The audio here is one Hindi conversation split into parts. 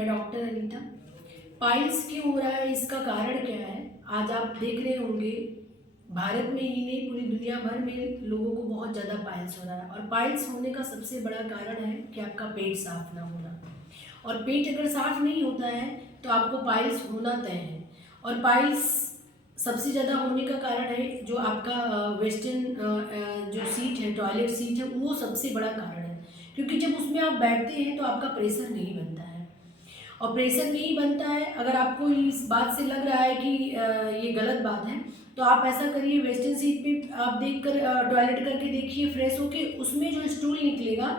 मैं डॉक्टर अनीता। पाइल्स क्यों हो रहा है, इसका कारण क्या है? आज आप देख रहे होंगे भारत में ही नहीं पूरी दुनिया भर में लोगों को बहुत ज़्यादा पाइल्स हो रहा है। और पाइल्स होने का सबसे बड़ा कारण है कि आपका पेट साफ ना होना। और पेट अगर साफ नहीं होता है तो आपको पाइल्स होना तय है। और पाइल्स सबसे ज़्यादा होने का कारण है जो आपका वेस्टर्न जो सीट है, टॉयलेट सीट है, वो सबसे बड़ा कारण है। क्योंकि जब उसमें आप बैठते हैं तो आपका प्रेशर नहीं बनता है। और प्रेशर नहीं बनता है, अगर आपको इस बात से लग रहा है कि ये गलत बात है, तो आप ऐसा करिए, वेस्टर्न सीट पे आप देख कर टॉयलेट करके देखिए, फ्रेश होके उसमें जो स्टूल निकलेगा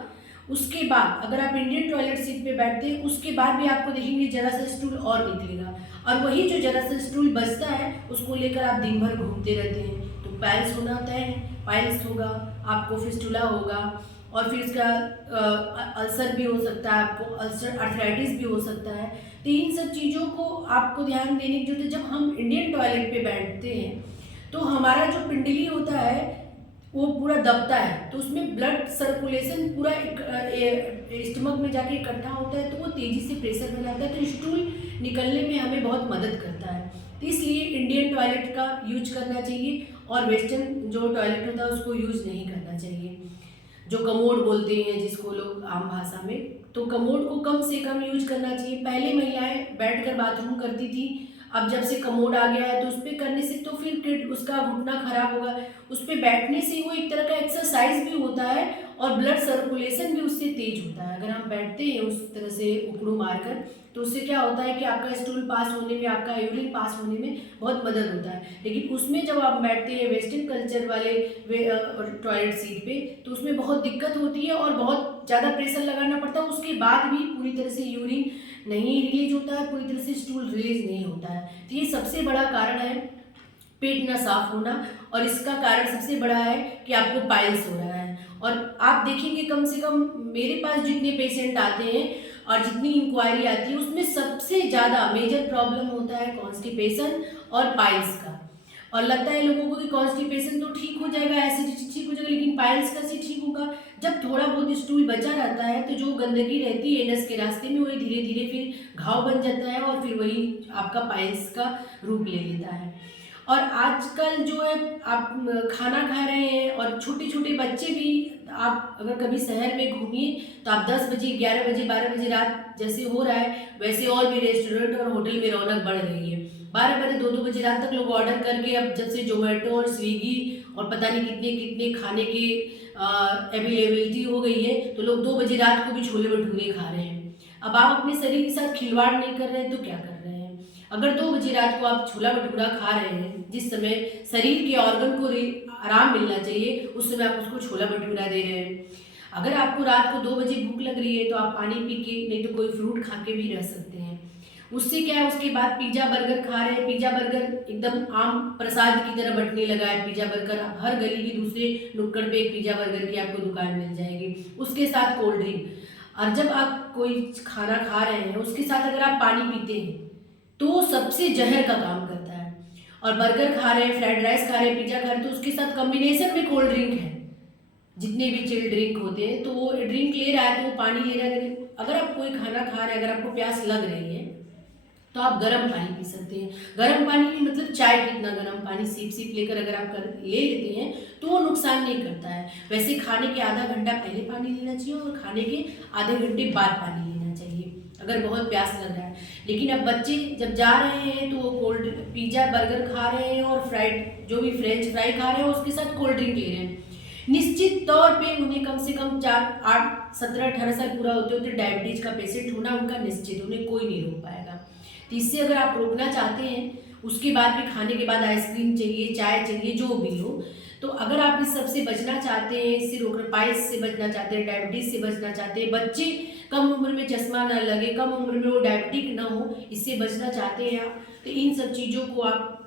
उसके बाद अगर आप इंडियन टॉयलेट सीट पे बैठते हैं उसके बाद भी आपको देखेंगे जरा सा स्टूल और निकलेगा। और वही जो जरा सा स्टूल बचता है उसको लेकर आप दिन भर घूमते रहते हैं, तो पाइल्स होना तय है। पाइल्स होगा, आपको फिस्टुला होगा, और फिर इसका अल्सर भी हो सकता है, आपको अल्सर अर्थराइटिस भी हो सकता है। तो इन सब चीज़ों को आपको ध्यान देने की जरूरत है। जब हम इंडियन टॉयलेट पे बैठते हैं तो हमारा जो पिंडली होता है वो पूरा दबता है, तो उसमें ब्लड सर्कुलेशन पूरा स्टमक में जाके इकट्ठा होता है, तो वो तेज़ी से प्रेशर बनाता है, तो स्टूल निकलने में हमें बहुत मदद करता है। तो इसलिए इंडियन टॉयलेट का यूज करना चाहिए और वेस्टर्न जो टॉयलेट होता है उसको यूज नहीं करना चाहिए। जो कमोड बोलते हैं जिसको लोग आम भाषा में, तो कमोड को कम से कम यूज करना चाहिए। पहले महिलाएं बैठकर बाथरूम करती थी, अब जब से कमोड आ गया है तो उस पर करने से तो फिर उसका घुटना खराब होगा। उस पर बैठने से वो एक तरह का एक्सरसाइज भी होता है और ब्लड सर्कुलेशन भी उससे तेज होता है। अगर हम बैठते हैं उस तरह से उकड़ू मारकर तो उससे क्या होता है कि आपका स्टूल पास होने में, आपका यूरिन पास होने में बहुत मदद होता है। लेकिन उसमें जब आप बैठते हैं वेस्टर्न कल्चर वाले टॉयलेट सीट पे, तो उसमें बहुत दिक्कत होती है और बहुत ज़्यादा प्रेशर लगाना पड़ता है। उसके बाद भी पूरी तरह से यूरिन नहीं रिलीज होता है, पूरी तरह से स्टूल रिलीज नहीं होता है। तो ये सबसे बड़ा कारण है पेट ना साफ होना, और इसका कारण सबसे बड़ा है कि आपको पाइल्स हो रहा है। और आप देखेंगे कम से कम मेरे पास जितने पेशेंट आते हैं और जितनी इंक्वायरी आती है उसमें सबसे ज़्यादा मेजर प्रॉब्लम होता है कॉन्स्टिपेशन और पाइल्स का। और लगता है लोगों को कि कॉन्स्टिपेशन तो ठीक हो जाएगा, एसिडिटी ठीक हो जाएगा, लेकिन पाइल्स कैसे ठीक होगा? जब थोड़ा बहुत स्टूल बचा रहता है तो जो गंदगी रहती है नस के रास्ते में वही धीरे धीरे फिर घाव बन जाता है और फिर वही आपका पाइल्स का रूप ले लेता है। और आजकल जो है आप खाना खा रहे हैं और छोटे छोटे बच्चे भी, आप अगर कभी शहर में घूमिए तो आप 10 बजे, 11 बजे, 12 बजे रात जैसे हो रहा है वैसे और भी रेस्टोरेंट और होटल में रौनक बढ़ रही है। 12 बजे, 2-2 बजे रात तक लोग ऑर्डर करके, अब जब से जोमेटो और स्विगी और पता नहीं कितने कितने खाने की अवेलेबिलिटी हो गई है, तो लोग 2 बजे रात को भी छोले भटूरे खा रहे हैं। अब आप अपने शरीर के साथ खिलवाड़ नहीं कर रहे हैं तो क्या कर रहे हैं? अगर 2 बजे रात को आप छोला भटूरा खा रहे हैं, जिस समय शरीर के ऑर्गन को आराम मिलना चाहिए उस समय आप उसको छोला भटूरा दे रहे हैं। अगर आपको रात को 2 बजे भूख लग रही है तो आप पानी पी के, नहीं तो कोई फ्रूट खा के भी रह सकते हैं। उससे क्या है, उसके बाद पिज्जा बर्गर खा रहे हैं। पिज्जा बर्गर एकदम आम प्रसाद की तरह बंटने लगा है। पिज्जा बर्गर आप हर गली की दूसरे नुक्कड़ पे एक पिज्जा बर्गर की आपको दुकान मिल जाएगी, उसके साथ कोल्ड ड्रिंक। और जब आप कोई खाना खा रहे हैं उसके साथ अगर आप पानी पीते हैं तो सबसे जहर का काम करता है। और बर्गर खा रहे हैं, फ्राइड राइस खा रहे हैं, पिज्जा खा रहे हैं, तो उसके साथ कॉम्बिनेशन में कोल्ड ड्रिंक है। जितने भी चिल्ड ड्रिंक होते हैं तो वो ड्रिंक ले रहा है तो वो पानी ले रहा है। अगर आप कोई खाना खा रहे हैं, अगर आपको प्यास लग रही है तो आप गर्म पानी पी सकते हैं। गर्म पानी भी मतलब चाय कितना गर्म पानी सीप सीप लेकर अगर आप ले लेते हैं तो वो नुकसान नहीं करता है। वैसे खाने के आधा घंटा पहले पानी लेना चाहिए और खाने के आधे घंटे बाद पानी लेना चाहिए अगर बहुत प्यास लग रहा है। लेकिन अब बच्चे जब जा रहे हैं तो वो कोल्ड पिज्जा बर्गर खा रहे हैं और फ्राइड जो भी फ्रेंच फ्राई खा रहे हैं उसके साथ कोल्ड ड्रिंक ले रहे हैं। निश्चित तौर पे उन्हें कम से कम 4, 8, 17, 18 साल पूरा होते होते डायबिटीज का पेशेंट होना उनका निश्चित, उन्हें कोई नहीं रोक पाएगा। तो इससे अगर आप रोकना चाहते हैं, उसके बाद भी खाने के बाद आइसक्रीम चाहिए, चाय चाहिए, जो भी हो, तो अगर आप इस सब से बचना चाहते हैं, इससे रोकना, पाइल्स से बचना चाहते हैं, डायबिटीज से बचना चाहते हैं, बच्चे कम उम्र में चश्मा ना लगे, कम उम्र में वो डायबिटिक ना हो, इससे बचना चाहते हैं आप, तो इन सब चीज़ों को आप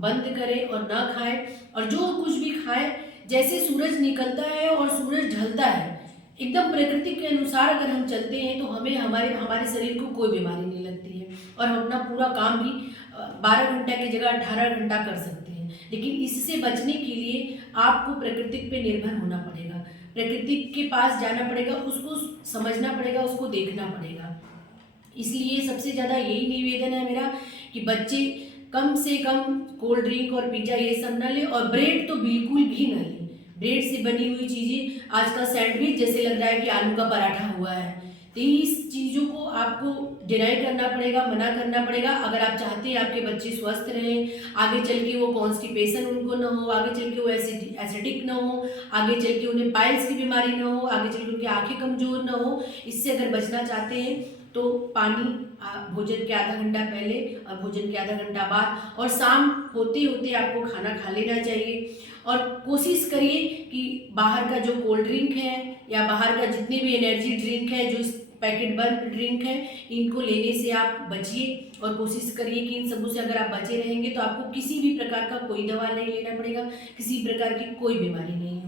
बंद करें और ना खाएं। और जो कुछ भी खाएं, जैसे सूरज निकलता है और सूरज ढलता है, एकदम प्रकृति के अनुसार अगर हम चलते हैं तो हमें हमारे हमारे शरीर को कोई बीमारी नहीं लगती है और हम अपना पूरा काम भी 12 घंटा की जगह 18 घंटा कर सकते हैं। लेकिन इससे बचने के लिए आपको प्रकृति पे निर्भर होना पड़ेगा, प्रकृति के पास जाना पड़ेगा, उसको समझना पड़ेगा, उसको देखना पड़ेगा। इसलिए सबसे ज़्यादा यही निवेदन है मेरा कि बच्चे कम से कम कोल्ड ड्रिंक और पिज़्ज़ा ये सब ना लें, और ब्रेड तो बिल्कुल भी ना लें। ब्रेड से बनी हुई चीज़ें, आज का सैंडविच जैसे लग रहा है कि आलू का पराठा हुआ है। तो इस चीज़ों को आपको डिनाई करना पड़ेगा, मना करना पड़ेगा, अगर आप चाहते हैं आपके बच्चे स्वस्थ रहें, आगे चल के वो कॉन्स्टिपेशन उनको ना हो, आगे चल के वो एसिडिक ना हो, आगे चल के उन्हें पाइल्स की बीमारी ना हो, आगे चल के उनकी आंखें कमज़ोर ना हो। इससे अगर बचना चाहते हैं तो पानी भोजन के आधा घंटा पहले और भोजन के आधा घंटा बाद और शाम होते होते आपको खाना खा लेना चाहिए। और कोशिश करिए कि बाहर का जो कोल्ड ड्रिंक है या बाहर का जितने भी एनर्जी ड्रिंक है, जो पैकेट बंद ड्रिंक है, इनको लेने से आप बचिए। और कोशिश करिए कि इन सबों से अगर आप बचे रहेंगे तो आपको किसी भी प्रकार का कोई दवा नहीं लेना पड़ेगा, किसी प्रकार की कोई बीमारी नहीं